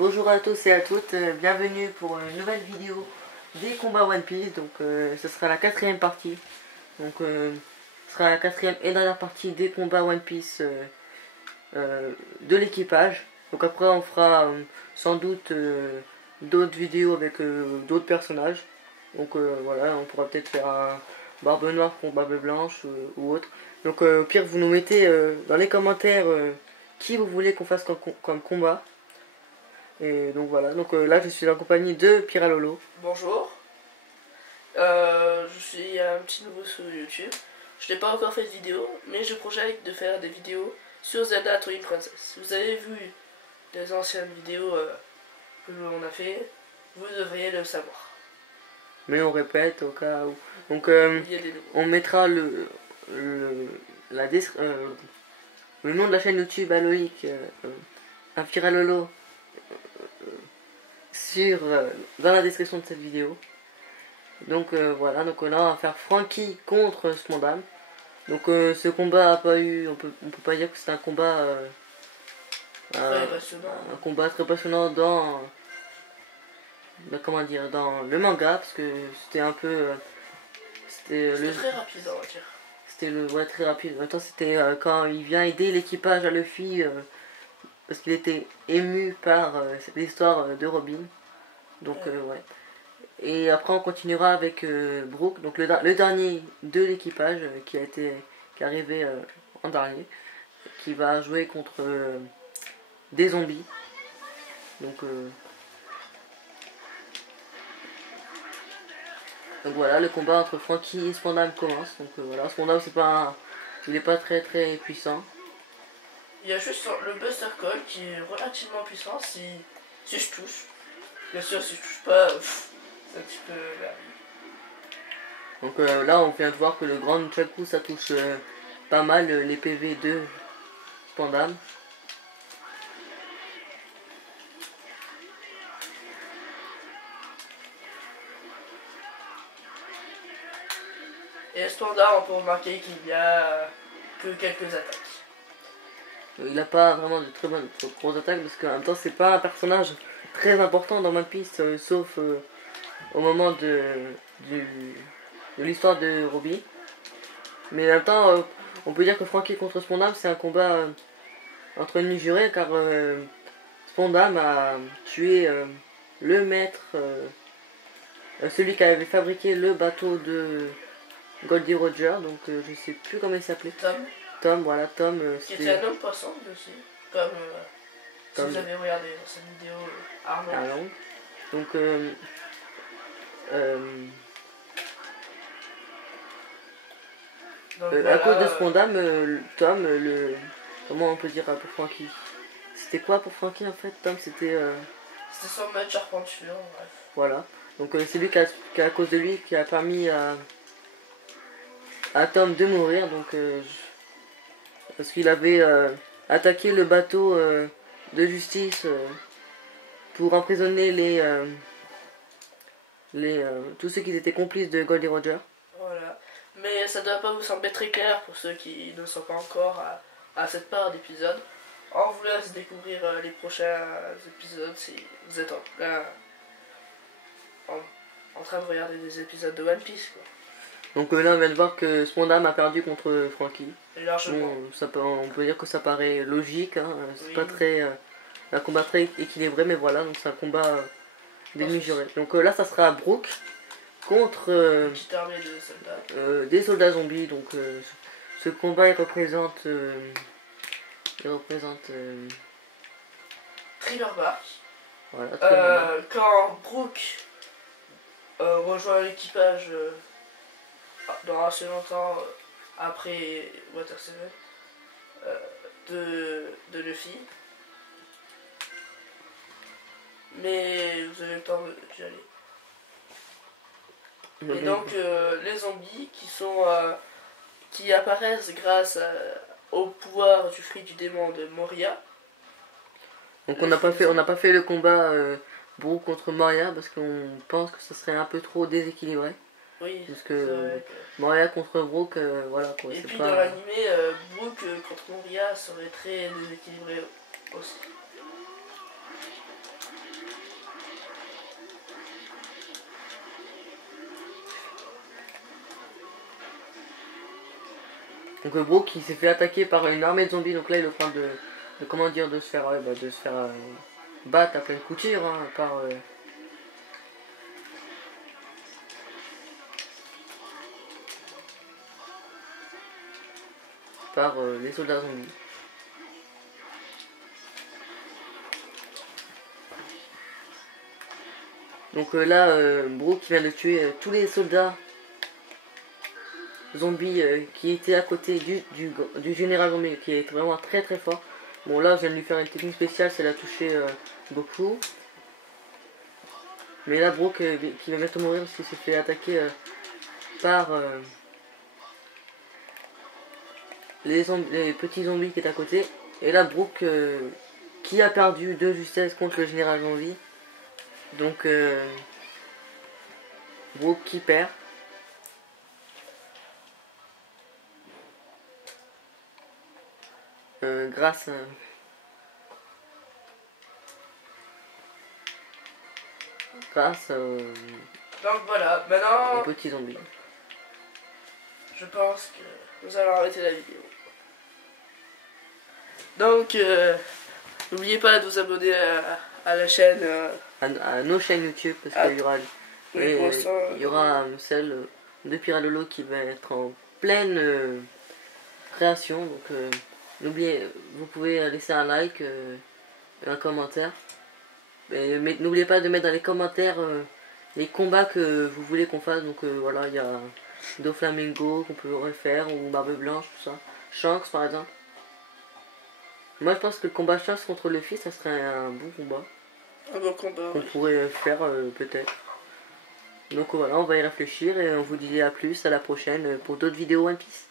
Bonjour à tous et à toutes, bienvenue pour une nouvelle vidéo des combats One Piece. Donc ce sera la quatrième partie. Donc ce sera la quatrième et dernière partie des combats One Piece de l'équipage. Donc après on fera sans doute d'autres vidéos avec d'autres personnages. Donc voilà, on pourra peut-être faire un Barbe Noire contre Barbe Blanche ou autre. Donc au pire vous nous mettez dans les commentaires qui vous voulez qu'on fasse comme combat. Et donc voilà, donc là je suis en compagnie de Piralolo. Bonjour, je suis un petit nouveau sur YouTube. Je n'ai pas encore fait de vidéo, mais je projette de faire des vidéos sur Zelda Twilight Princess. Vous avez vu des anciennes vidéos que l'on a fait, vous devriez le savoir. Mais on répète au cas où. Donc Il y a des nouveaux. on mettra le nom de la chaîne YouTube à Loïc, à Piralolo, dans la description de cette vidéo. Donc voilà, donc là on va faire Franky contre Spondam. Donc ce combat a pas eu, on peut pas dire que c'est un combat très passionnant dans comment dire, dans le manga, parce que c'était un peu c'était très rapide, on va dire. C'était très rapide. En même temps c'était quand il vient aider l'équipage à Luffy parce qu'il était ému par l'histoire de Robin. Donc ouais. Et après on continuera avec Brook, donc le dernier de l'équipage qui est arrivé en dernier, qui va jouer contre des zombies. Donc voilà, le combat entre Franky et Spondam commence. Donc voilà, Spondam il est pas très puissant. Il y a juste le Buster Call qui est relativement puissant si je touche. Bien sûr, si je touche pas, c'est un petit peu merde. Donc là, on vient de voir que le Grand Chaku, ça touche pas mal les PV de Spondam. Et Spondam, on peut remarquer qu'il n'y a que quelques attaques. Il n'a pas vraiment de très bonnes grosses attaques parce qu'en même temps, c'est pas un personnage très important dans One Piece, sauf au moment de l'histoire de Ruby. Mais en même temps, on peut dire que Franky contre Spondam, c'est un combat entre ennemis jurés, car Spondam a tué le maître, celui qui avait fabriqué le bateau de Goldie Roger, donc je sais plus comment il s'appelait. Tom, voilà, Tom. Qui était un homme poisson aussi, comme si vous avez regardé dans cette vidéo Arnold. Donc à cause de Spondam, Tom, comment on peut dire pour Franky? C'était quoi pour Franky en fait? Tom, c'était son maître charpentier, bref. Voilà, donc c'est lui qui, à cause de lui, qui a permis à Tom de mourir, donc parce qu'il avait attaqué le bateau de justice pour emprisonner tous ceux qui étaient complices de Goldie Roger. Voilà, mais ça ne doit pas vous sembler très clair pour ceux qui ne sont pas encore à cette part d'épisode. On vous laisse découvrir les prochains épisodes si vous êtes en train de regarder des épisodes de One Piece, quoi. Donc là on vient de voir que Spondam a perdu contre Franky. Largement. Bon, on peut dire que ça paraît logique, hein. C'est oui. pas très un combat très équilibré, mais voilà, donc c'est un combat d'ennemis jurés. Donc là ça sera Brook contre une petite armée de soldats. des soldats zombies. Donc ce combat il représente Thriller Bark. Voilà, quand Brook rejoint l'équipage dans assez longtemps après Water 7 de Luffy. Mais vous avez le temps d'y aller. Et donc les zombies qui apparaissent grâce au pouvoir du fruit du démon de Moria. Donc on n'a pas fait le combat Brook contre Moria parce qu'on pense que ce serait un peu trop déséquilibré. Oui, parce que Moria contre Brook, voilà quoi. Et puis dans l'animé, Brook contre Moria serait très déséquilibré aussi. Donc Brook il s'est fait attaquer par une armée de zombies, donc là il est en train de comment dire, de se faire, battre à pleine couture hein, par les soldats zombies. Donc là, Brook vient de tuer tous les soldats zombies qui étaient à côté du général zombie, qui est vraiment très très fort. Bon là, je viens de lui faire une technique spéciale, ça l'a touché beaucoup. Mais là, Brook qui va bientôt mourir parce qu'il s'est fait attaquer par les petits zombies qui est à côté. Et là, Brook qui a perdu de justesse contre le général zombie. Donc Brook qui perd. Grâce donc voilà, maintenant aux petits zombies. je pense que nous allons arrêter la vidéo. Donc n'oubliez pas de vous abonner à la chaîne à nos chaînes YouTube parce qu'il y aura il y aura celle de Piralolo qui va être en pleine création, donc n'oubliez, vous pouvez laisser un like et un commentaire, mais n'oubliez pas de mettre dans les commentaires les combats que vous voulez qu'on fasse. Donc voilà, il y a Doflamingo qu'on peut refaire, ou Barbe Blanche, tout ça, Shanks par exemple. Moi je pense que le combat Shanks contre le fils, ça serait un bon combat. Un bon combat qu'on pourrait faire peut-être. Donc voilà, on va y réfléchir et on vous dit à plus, à la prochaine pour d'autres vidéos One Piece.